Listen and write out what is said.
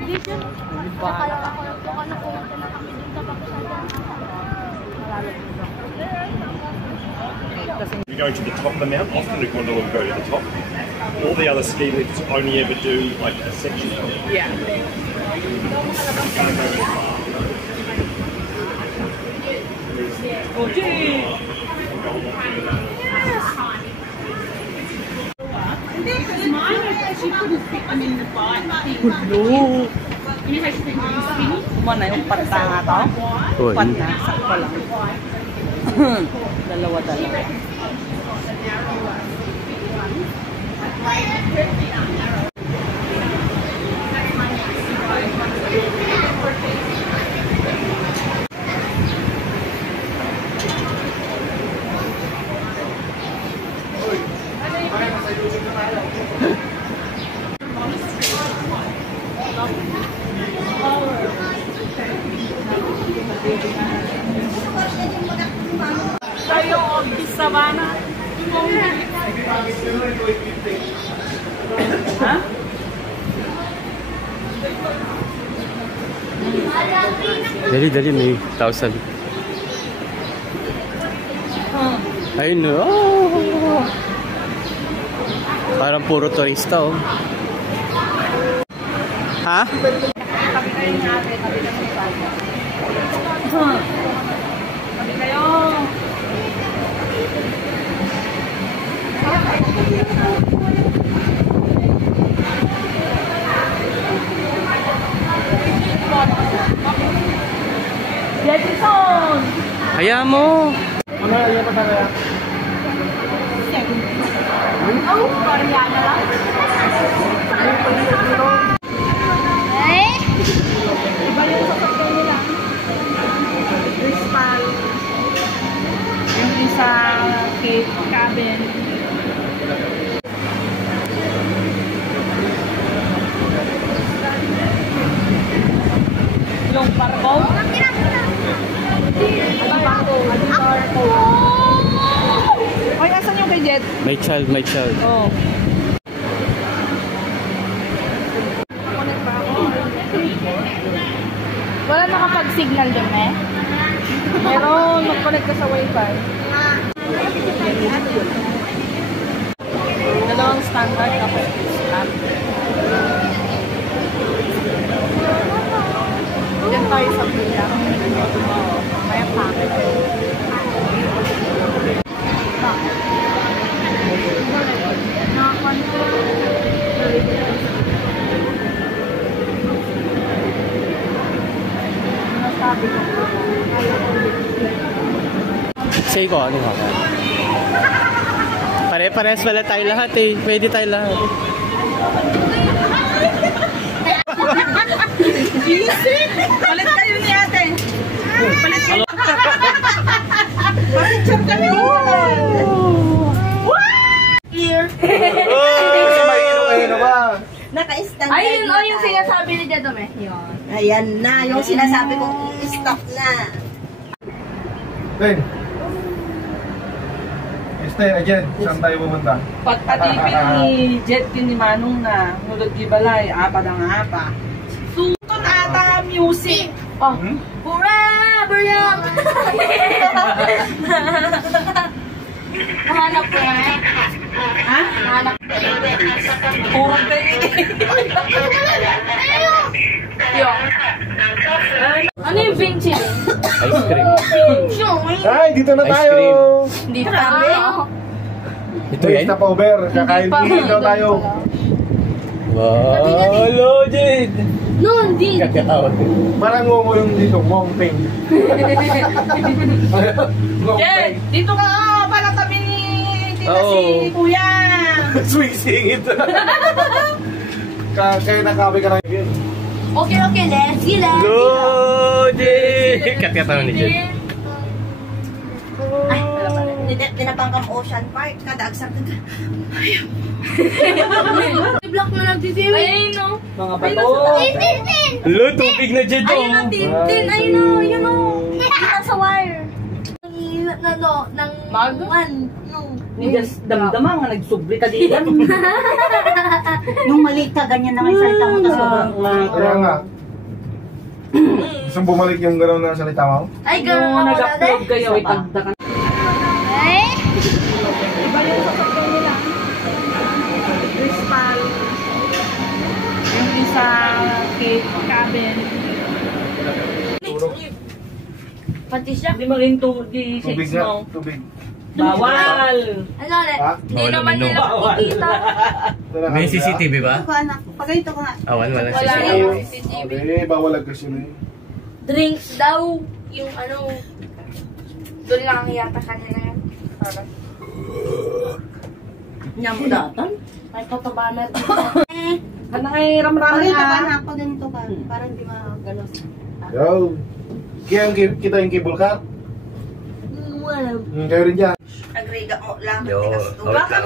We go to the top of the mountain, often a gondola will go to the top. All the other ski lifts only ever do like a section of it. Yeah. You can't go very far. Because mine, she couldn't fit them in the bike. No. You know how she thinks it's skinny? One yung pata nga to. Pata, sakto lang. Dalawa. Tayo di Savana. Ha? Dali, may 1,000. Ayun no. Oh. Parang puro turista oh. Ha? Tabi kayo nga ate, tabi na sa tabi. Tabi kayo. Jetson! Hayaan mo! Oh, Koreana lang. Iba yung sasakyan nila. Crystal. Yung isa cave cabin. Yung parko. Ay, asan yung kay Jet? My child. Oh. Wala nakapag-signal doon eh. Meron, mag-connect ka sa wifi. Dalawang standard tapos stand. Diyan tayo sa pila. May packet. Say ko, ano ka? Pare-pares pala tayo lahat eh. Pwede tayo lahat. Palit kayo ni ate. Palit kayo. Picture kami. Here. Naka-stand. Ayun o yung sinasabi ni Jadome. Yun. Ayan na, yung sinasabi ko, stop na. Ten. Stay again. Saan tayo pumunta? Pagpatipin ni Jet ni Manong na mulod di balay, apa ng apa. Suton ata music. Oh. Forever young! Hanap ko na eh. Ha? Hanap ko na Purang tayo. Ano yung Vinci? Ice cream. Ay, dito na Ice tayo! cream. Hindi kami. Ito yan? Stop over. Kakain daw tayo. Wow! Hello, Jade! No, hindi. Kakatawad. Parang mo yung dito, Ngongpeng. Jet, dito ka para tabi ni Tita si Kuya. Swing ito. Kaya nakabi ka lang yun. Okay, let's go. Hello, Jade! Kakatawad ni Jade. Ay, pinapangkam Ocean Park. Kadaagsak na. Ayaw. I-block na nagtitiwi. Ayun no. Mga bato. Tin. Hello, tubig na Jade. Ayun na, tin. Ayun no, yun no. Kita sa wire. Ng Mag? one. No. Ni just damdama nga nagsubli ka diyan. Yung maliit ka, ganyan naman yung salita mo. Tas sobrang Kaya nga. Gusto mo bumalik yung gano'n na salita mo? Ay, gano'n ako Nag-upload kayo, itagdakan. Iba yung sasakyan nila. Crystal. Yung isa cabin. Pati siya. Hindi maging di Tubig sex nga. mo. Tubig. Bawal. Ano ulit? Ha? Hindi naman nila makikita. May CCTV ba? Ito ka anak. Pagayto ka nga. Awan, walang Wala CCTV. yung CCTV. Eh, bawal agresyon eh. Drinks daw. Yung ano. Doon lang yata kanina yan. Parang. Niya mo datan? Ay, katabanan. Ano ngay ramram Pagayto ka na? anak. Pag ganito ka. Parang di magalos. Yo. Kaya kita yung cable car. Wala. Kayo rin dyan. Agrega mo lang. Yo, Tigas to. awat lang.